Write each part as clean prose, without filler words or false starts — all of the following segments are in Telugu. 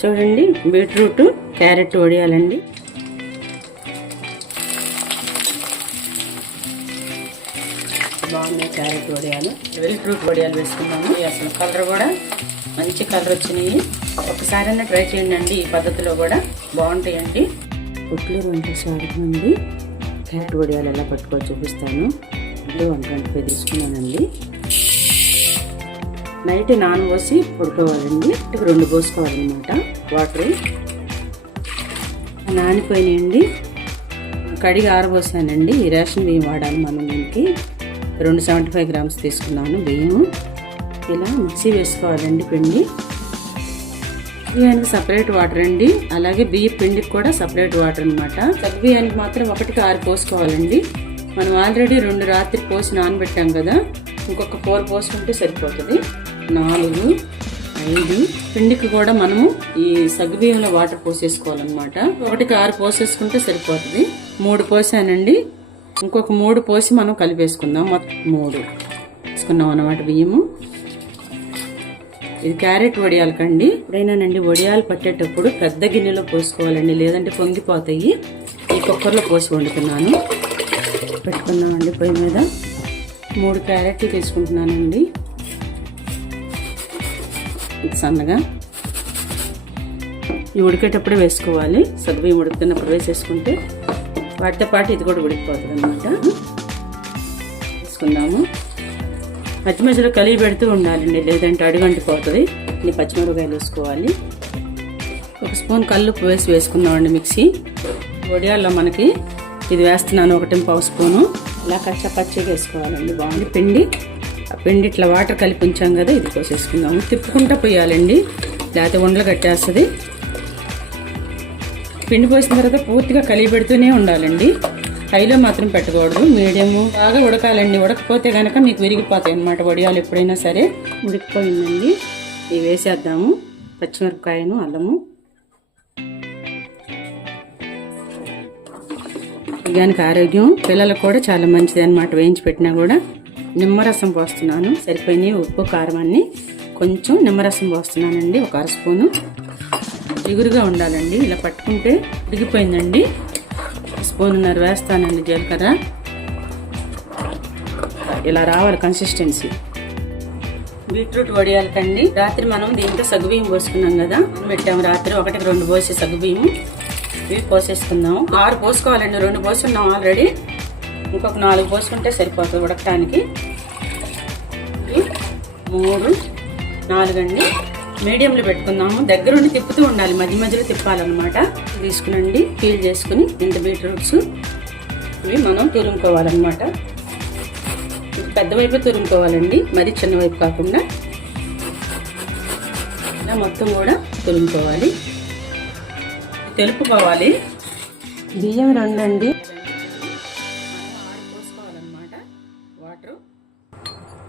చూడండి, బీట్రూట్ క్యారెట్ వడియాలండి. బాగున్నాయి క్యారెట్ వడియాలు. బీట్రూట్ వడియాలు వేసుకున్నాము. అసలు కలర్ కూడా మంచి కలర్ వచ్చినాయి. ఒకసారైనా ట్రై చేయండి. ఈ పద్ధతిలో కూడా బాగుంటాయండి. పుట్లూరు వంట స్వాగతం అండి. క్యారెట్ వడియాలు ఎలా పట్టుకోవాలి చూపిస్తాను. ఇడ్లీ 125 తీసుకున్నానండి. నైట్ నానబోసి పడుకోవాలండి. 2 పోసుకోవాలన్నమాట. వాటర్ నానిపోయినాయండి. కడిగి ఆరబోసానండి. ఈ రేషన్ బియ్యం వాడాలి మనం. దీనికి 275 గ్రామ్స్ తీసుకున్నాను బియ్యం. ఇలా మిక్సీ వేసుకోవాలండి. పిండి బియ్యానికి సపరేట్ వాటర్ అండి. అలాగే బియ్యం పిండికి కూడా సపరేట్ వాటర్ అనమాట. సగ్గు బియ్యానికి మాత్రం 1కి 6 పోసుకోవాలండి. మనం ఆల్రెడీ 2 రాత్రి పోసి నానబెట్టాం కదా, ఇంకొక 4 పోసుకుంటే సరిపోతుంది. 4, 5 పిండికి కూడా మనము ఈ సగ్గు బియ్యంలో వాటర్ పోసేసుకోవాలన్నమాట. 1కి 6 పోసేసుకుంటే సరిపోతుంది. 3 పోసానండి. ఇంకొక 3 పోసి మనం కలిపేసుకుందాం. మొత్తం 3 వేసుకున్నాం అన్నమాట బియ్యము. ఇది క్యారెట్ వడియాలకండి. ఎప్పుడైనానండి వడియాలు పట్టేటప్పుడు పెద్ద గిన్నెలో పోసుకోవాలండి, లేదంటే పొంగిపోతాయి. ఈ కుక్కర్లో పోసి వండుతున్నాను. పెట్టుకున్నామండి పొయ్యి మీద. 3 క్యారెట్లు తీసుకుంటున్నానండి. సన్నగా ఇవి ఉడికేటప్పుడే వేసుకోవాలి. సగ్గుబియ్యం ఉడుకుతున్నప్పుడు వేసేసుకుంటే వాటితో పాటు ఇది కూడా ఉడికిపోతుంది అనమాట. వేసుకుందాము. మధ్య మధ్యలో కలిగి పెడుతూ ఉండాలండి, లేదంటే అడుగంటిపోతుంది. ఇన్ని పచ్చిమిరపకాయలు వేసుకోవాలి. 1 స్పూన్ కల్లుప్పు వేసి వేసుకుందామండి మిక్సీ. వడియాల్లో మనకి ఇది వేస్తున్నాను 1.5 స్పూను. ఇలా పచ్చిగా వేసుకోవాలండి. బాగుంది పిండి. ఆ పిండి ఇట్లా వాటర్ కలిపి ఉంచాం కదా, ఇది పోసేసుకుందాము. తిప్పుకుంటూ పోయాలండి, లేకపోతే ఉండలు కట్టేస్తుంది. పిండి పోసిన తర్వాత పూర్తిగా కలిగి పెడుతూనే ఉండాలండి. హైలో మాత్రం పెట్టకూడదు, మీడియము. బాగా ఉడకాలండి. ఉడకపోతే కనుక మీకు విరిగిపోతాయి అన్నమాట వడియాలు ఎప్పుడైనా సరే. ఉడికిపోయిందండి. ఇవి వేసేద్దాము. పచ్చిమిరపకాయను, అల్లము. బియ్యానికి ఆరోగ్యం, పిల్లలకు కూడా చాలా మంచిది అన్నమాట. వేయించి పెట్టినా కూడా. నిమ్మరసం పోస్తున్నాను. సరిపోయినాయి ఉప్పు, కారం అన్ని. కొంచెం నిమ్మరసం పోస్తున్నానండి, 1 అర స్పూను. జిగురుగా ఉండాలండి. ఇలా పట్టుకుంటే ఉడికిపోయిందండి. 1.5 స్పూన్ వేస్తానండి జీలకర్ర. ఇలా రావాలి కన్సిస్టెన్సీ. బీట్రూట్ వడియాలకండి. రాత్రి మనం దీంట్లో సగ్గుబియ్యం పోసుకున్నాం కదా, పెట్టాము రాత్రి. 1కి 2 పోసి సగ్గుబియ్యం ఇవి పోసేసుకుందాము. 6 పోసుకోవాలండి. 2 పోసుకున్నాం ఆల్రెడీ. ఇంకొక 4 పోసుకుంటే సరిపోతుంది ఉడకటానికి. 3, 4 అండి. మీడియంలో పెట్టుకుందాము. దగ్గరుండి తిప్పుతూ ఉండాలి, మధ్య మధ్యలో తిప్పాలన్నమాట. తీసుకునండి, పీల్ చేసుకుని ఇంత బీట్రూట్స్ ఇవి మనం తురుముకోవాలన్నమాట. పెద్ద వైపు తురుముకోవాలండి, మరీ చిన్న వైపు కాకుండా. ఇలా మొత్తం కూడా తురుముకోవాలి, తెలుపుకోవాలి. బియ్యం 2 అండి. పోసుకోవాలన్నమాట వాటరు.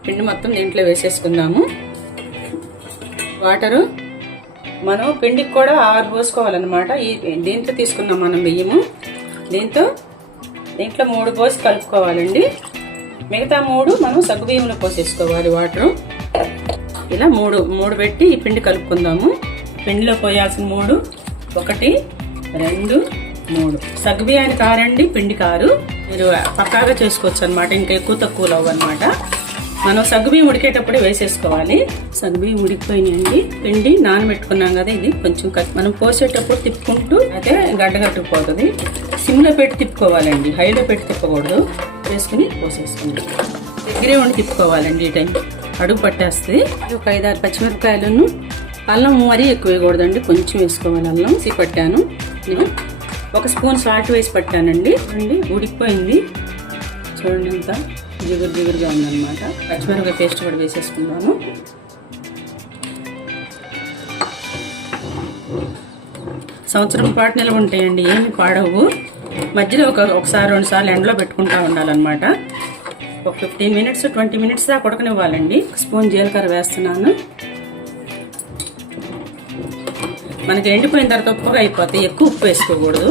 పిండి మొత్తం దీంట్లో వేసేసుకుందాము. వాటరు మనం పిండికి కూడా 6 పోసుకోవాలన్నమాట. దీంట్లో తీసుకున్నాం మనం బియ్యము. దీంట్లో 3 పోసి కలుపుకోవాలండి. మిగతా 3 మనం సగ్గుబియ్యంలో పోసేసుకోవాలి వాటరు. ఇలా 3 పెట్టి ఈ పిండి కలుపుకుందాము. పిండిలో పోయాల్సిన 3, 1, 2, 3. సగ్గుబియ్యానికి 6 అండి, పిండికి 6. మీరు పక్కాగా చేసుకోవచ్చు అనమాట. ఇంకా ఎక్కువ తక్కువలో అన్నమాట. మనం సగ్గుబియ్యం ఉడికేటప్పుడే వేసేసుకోవాలి. సగ్గుబియ్యం ఉడికిపోయినాయండి. పిండి నానబెట్టుకున్నాం కదా, ఇది కొంచెం మనం పోసేటప్పుడు తిప్పుకుంటూ అయితే గడ్డగట్టుకుపోతుంది. సిమ్లో పెట్టి తిప్పుకోవాలండి, హైలో పెట్టి తిప్పకూడదు. వేసుకుని పోసేసుకుంటాం. దగ్గరే ఉండి తిప్పుకోవాలండి. ఈ టైం అడుగు పట్టేస్తుంది. 1, 5, 6 పచ్చిమిరపకాయలను. అల్లం మరీ ఎక్కువ వేయకూడదండి, కొంచెం వేసుకోవాలి. అల్లం పట్టాను. నేను 1 స్పూన్ సాల్ట్ వేసి పట్టానండి. ఉడికిపోయింది చూడండి, అంతా జిగురుగా ఉందన్నమాట. పచ్చిమిరపకాయ పేస్ట్ కూడా వేసేసుకున్నాను. సంవత్సరం పాటు నిల్వ ఉంటాయండి, ఏమి పాడవు. మధ్యలో ఒకసారి 2 సార్లు ఎండలో పెట్టుకుంటూ ఉండాలన్నమాట. ఒక 15 మినిట్స్ 20 మినిట్స్ దాకా ఉడకనివ్వాలండి. 1 స్పూన్ జీలకర్ర వేస్తున్నాను. మనకి ఎండిపోయిన తర్వాత ఉప్పుగా అయిపోతాయి, ఎక్కువ ఉప్పు వేసుకోకూడదు.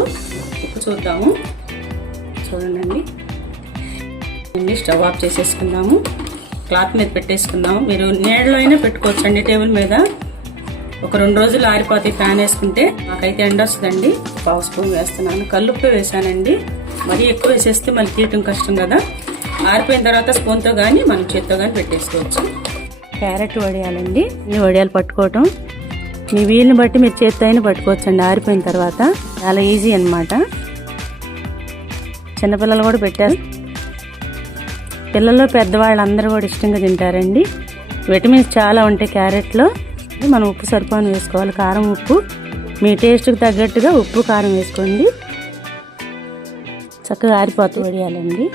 ఉప్పు చూద్దాము. చూడండి, స్టవ్ ఆఫ్ చేసేసుకుందాము. క్లాత్ మీద పెట్టేసుకుందాము. మీరు నీడలో అయినా పెట్టుకోవచ్చు అండి, టేబుల్ మీద. ఒక 2 రోజులు ఆరిపోతాయి ప్యాన్ వేసుకుంటే. నాకైతే ఎండ వస్తుందండి. 1/2 స్పూన్ వేస్తున్నాను. కల్లుప్పు వేసానండి. మరీ ఎక్కువ వేసేస్తే మళ్ళీ తీయటం కష్టం కదా. ఆరిపోయిన తర్వాత స్పూన్తో కానీ మనం చేత్తో కానీ పెట్టేసుకోవచ్చు. క్యారెట్ వడియాలండి. ఈ వడియాలు పట్టుకోవటం మీ వీలుని బట్టి మీరు చేత్తో అయినా పట్టుకోవచ్చండి. ఆరిపోయిన తర్వాత చాలా ఈజీ అన్నమాట. చిన్నపిల్లలు కూడా పెట్టారు. పిల్లలు పెద్దవాళ్ళు అందరూ కూడా ఇష్టంగా తింటారండి. విటమిన్స్ చాలా ఉంటాయి క్యారెట్లో. మనం ఉప్పు సరిపోని వేసుకోవాలి. కారం ఉప్పు మీ టేస్ట్కి తగ్గట్టుగా ఉప్పు కారం వేసుకోండి. చక్కగా ఆరిపోతాయి వడియాలండి.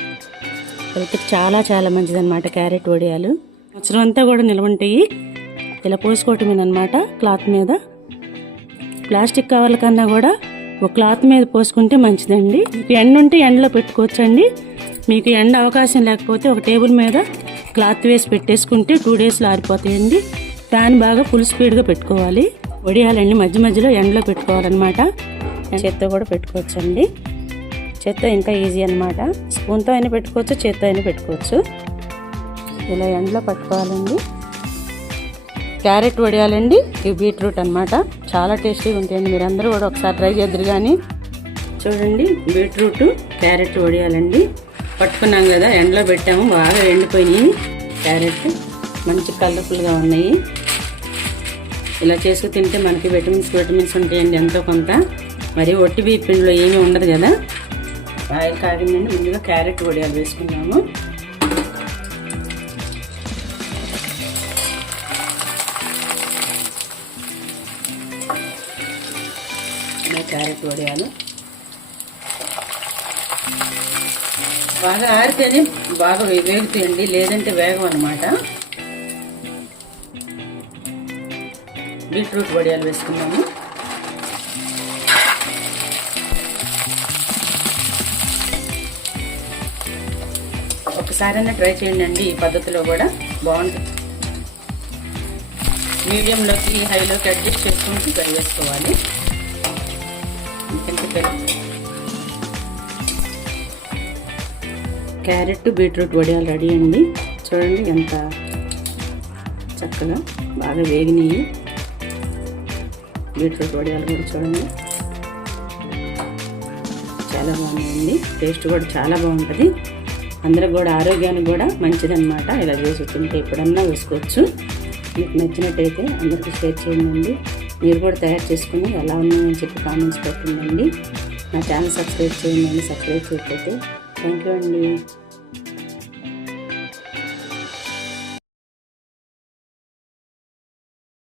హెల్త్కి చాలా చాలా మంచిదన్నమాట క్యారెట్ వడియాలు. సంవత్సరం అంతా కూడా నిల్వ ఉంటాయి. ఇలా పోసుకోవటమేనమాట క్లాత్ మీద. ప్లాస్టిక్ కవర్ల కన్నా కూడా ఒక క్లాత్ మీద పోసుకుంటే మంచిదండి. మీకు ఎండ ఉంటే ఎండలో పెట్టుకోవచ్చండి. మీకు ఎండ అవకాశం లేకపోతే ఒక టేబుల్ మీద క్లాత్ వేసి పెట్టేసుకుంటే 2 డేస్లో ఆరిపోతాయండి. ఫ్యాన్ బాగా ఫుల్ స్పీడ్గా పెట్టుకోవాలి. వడియాలండి మధ్య మధ్యలో ఎండలో పెట్టుకోవాలన్నమాట. చేత్తో కూడా పెట్టుకోవచ్చండి. చేత్తో ఇంకా ఈజీ అన్నమాట. స్పూన్తో అయినా పెట్టుకోవచ్చు, చేత్తో అయినా పెట్టుకోవచ్చు. ఇలా ఎండలో పట్టుకోవాలండి. క్యారెట్ వడియాలండి. ఇవి బీట్రూట్ అన్నమాట. చాలా టేస్టీగా ఉంటాయండి. మీరందరూ కూడా ఒకసారి ట్రై చేద్దరు. కానీ చూడండి, బీట్రూట్ క్యారెట్ వడియాలండి. పట్టుకున్నాం కదా, ఎండలో పెట్టాము. బాగా ఎండిపోయినాయి. క్యారెట్ మంచి కలర్ఫుల్గా ఉన్నాయి. ఇలా చేసుకు తింటే మనకి విటమిన్స్ ఉంటాయండి ఎంతో కొంత. మరి ఒట్టి బియ్య పిండిలో ఏమీ ఉండదు కదా. ఆయిల్ కాగిందండి. ముందుగా క్యారెట్ వడియాలు వేసుకున్నాము. క్యారెట్ వడియాలు బాగా ఆరితేనే బాగా వేగుతాయండి, లేదంటే వేగం అన్నమాట. బీట్రూట్ వడియాలు వేసుకున్నాము. ఒకసారైనా ట్రై చేయండి. ఈ పద్ధతిలో కూడా బాగుంటుంది. మీడియంలోకి హైలోకి అడ్జస్ట్ చేసుకుంటూ ఫ్రై చేసుకోవాలి. క్యారెట్ బీట్రూట్ వడియాలు రెడీ అండి. చూడండి ఎంత చక్కగా బాగా వేగినాయి. బీట్రూట్ వడియాలు కూడా చూడండి చాలా బాగున్నాయండి. టేస్ట్ కూడా చాలా బాగుంటుంది. అందరికి కూడా ఆరోగ్యానికి కూడా మంచిదన్నమాట. ఇలా చేసి తింటే ఎప్పుడన్నా వేసుకోవచ్చు. మీకు నచ్చినట్టయితే అందరికీ షేర్ చేయండి. మీరు కూడా తయారు చేసుకుని ఎలా ఉన్నాయని చెప్పి కామెంట్స్ పెట్టండి. నా ఛానల్ సబ్స్క్రైబ్ చేయండి. సబ్స్క్రైబ్ చేయకపోతే థ్యాంక్ యూ అండి.